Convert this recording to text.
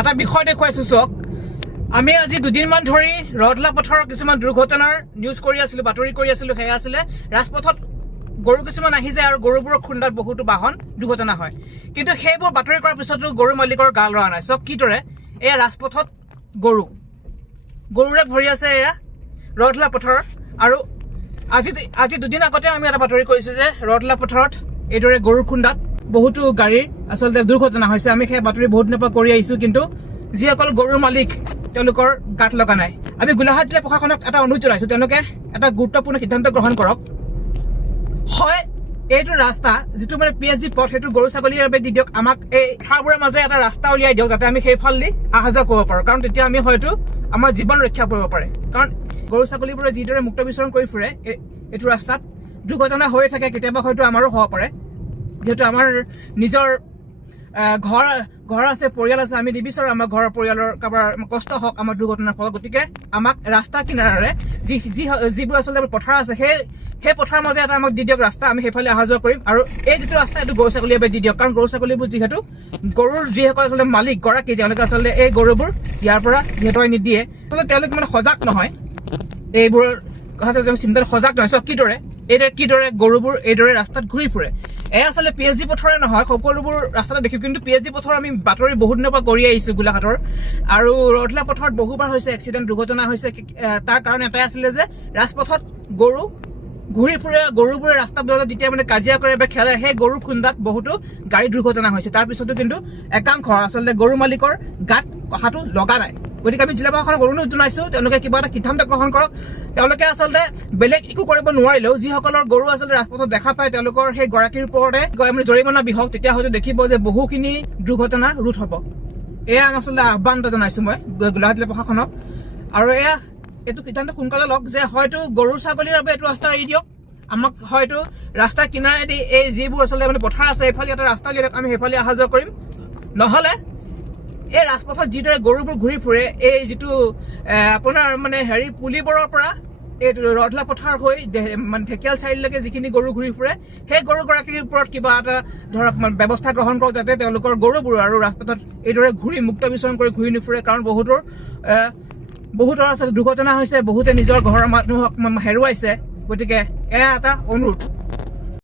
এটা বিষয় দেখুৱাইছো চাওক আমি আজি দুদিনমান ধৰি ৰদলা পথাৰৰ কিছুমান দুৰ্ঘটনাৰ নিউজ কৰি আছিলো বাতৰি কৰি আছিলো সেয়া আছিলে ৰাজপথত গৰু কিছুমান আহি যায় আৰু গৰুবোৰৰ খুন্দাত বহুতো বাহন দুৰ্ঘটনা হয় কিন্তু সেইবোৰ বাতৰি কৰাৰ পিছতো গৰু মালিকৰ গাল লৰা নাই চাওক কিদৰে এয়া ৰাজপথত গৰুৰে ভৰি আছে এয়া ৰদলা পথাৰ আৰু আজি দুদিন আগতে আমি এটা বাতৰি কৰিছো যে ৰদলা পথাৰত এইদৰে গৰুৰ খুন্দাত বহুতো গাড়ীৰ আসলতে দুৰ্ঘটনা হৈছে আমি সেই বাতৰি বহুত দিনৰ পৰা কৰি আহিছো কিন্তু যিসকল গৰুৰ মালিক তেওঁলোকৰ গাত লগা নাই আমি গোলাঘাট জিলা প্ৰশাসনক এটা অনুৰোধ জনাইছো তেওঁলোকে এটা গুৰুত্বপূৰ্ণ সিদ্ধান্ত গ্ৰহণ কৰক হয় এইটো ৰাস্তা যেটো মানে পিএছডি পথ হেতু গৰু ছাগলীৰ বাবে দি দিয়ক আমাক এই ঠাৰবোৰৰ মাজে এটা ৰাস্তা উলিয়াই দিয়ক যাতে আমি সেইফালদি অহা যোৱা কৰিব পাৰো কাৰণ তেতিয়া আমি হয়তো আমাৰ জীৱন ৰক্ষা কৰিব পাৰে কাৰণ গৰু ছাগলীবোৰে যিদৰে মুক্ত বিচৰণ কৰি ফুৰে এইটো ৰাস্তাত দুৰ্ঘটনা হৈ থাকে কেতিয়াবা হয়তো আমাৰো হ'ব পাৰে যেহেতু আমাৰ নিজৰ ঘৰ আছে পৰিয়াল আছে আমি নিবিচাৰো আমাৰ ঘৰৰ পৰিয়ালৰ কাৰোবাৰ কষ্ট হওক আমাৰ দুৰ্ঘটনাৰ ফলত গতিকে আমাক ৰাস্তা কিনাৰে যিবোৰ আচলতে পথাৰ আছে সেই পথাৰৰ মাজে এটা আমাক দি দিয়ক ৰাস্তা আমি সেইফালে অহা যোৱা কৰিম আৰু এই যিটো ৰাস্তা এইটো গৰু ছাগলীৰ বাবে দি দিয়ক কাৰণ গৰু ছাগলীবোৰ যিহেতু গৰুৰ যিসকল আচলতে মালিক গৰাকী তেওঁলোকে আচলতে এই গৰুবোৰ ইয়াৰ পৰা যিহেতু নিদিয়ে আচলতে তেওঁলোকে মানে সজাগ নহয় এইবোৰ কথা চিন্তাত সজাগ নহয় চব কিদৰে গৰুবোৰ এইদৰে ৰাস্তাত ঘূৰি ফুৰে এয়া আচলতে পিএছডি পথৰে নহয় সকলোবোৰ ৰাস্তাতে দেখি কিন্তু পিএছডি পথৰ আমি বাতৰি বহুত দিনৰ পৰা কৰি আহিছো গোলাঘাটৰ আৰু ৰদলা পথৰত বহুবাৰ হৈছে এক্সিডেণ্ট দুৰ্ঘটনা হৈছে তাৰ কাৰণ এটাই আছিলে যে ৰাজপথত গৰু ঘূৰি ফুৰে গৰুবোৰে ৰাস্তা বিৰত যেতিয়া মানে কাজিয়া কৰে বা খেলে সেই গৰুৰ খুন্দাত বহুতো গাড়ী দুৰ্ঘটনা হৈছে তাৰ পিছতো কিন্তু একাংশ আচলতে গৰু মালিকৰ গাত কথাটো লগা নাই গতিকে আমি জিলা প্ৰশাসনক অনুৰোধ জনাইছো তেওঁলোকে কিবা এটা সিদ্ধান্ত গ্ৰহণ কৰক তেওঁলোকে আচলতে বেলেগ একো কৰিব নোৱাৰিলেও যিসকলৰ গৰু আচলতে ৰাজপথত দেখা পায় তেওঁলোকৰ সেই গৰাকীৰ ওপৰতে মানে জৰিমনা বিহক তেতিয়া হয়তো দেখিব যে বহুখিনি দুৰ্ঘটনা ৰোধ হ'ব এয়া আচলতে আহ্বান জনাইছো মই গোলাঘাট জিলা প্ৰশাসনক আৰু এইটো সিদ্ধান্ত সোনকালে লওক যে হয়তো গৰু ছাগলীৰ বাবে এইটো ৰাস্তা এৰি দিয়ক আমাক হয়তো ৰাস্তা কিনাৰেদি এই যিবোৰ আচলতে মানে পথাৰ আছে এইফালে এটা ৰাস্তা দিয়ক আমি সেইফালে অহা যোৱা কৰিম নহ'লে এই ৰাজপথত যিদৰে গৰুবোৰ ঘূৰি ফুৰে এই যিটো আপোনাৰ মানে পুলিবোৰৰ পৰা এই ৰদলা পথাৰ হৈ মানে ঢেকিয়াল চাৰিলৈকে যিখিনি গৰু ঘূৰি ফুৰে সেই গৰুগৰাকীৰ ওপৰত কিবা এটা ধৰক ব্যৱস্থা গ্ৰহণ কৰক যাতে তেওঁলোকৰ গৰুবোৰ আৰু ৰাজপথত এইদৰে ঘূৰি মুক্ত বিচৰণ কৰি ঘূৰি নুফুৰে কাৰণ বহুতৰ আচলতে দুৰ্ঘটনা হৈছে বহুতে নিজৰ ঘৰৰ মানুহক হেৰুৱাইছে গতিকে এয়া এটা অনুৰোধ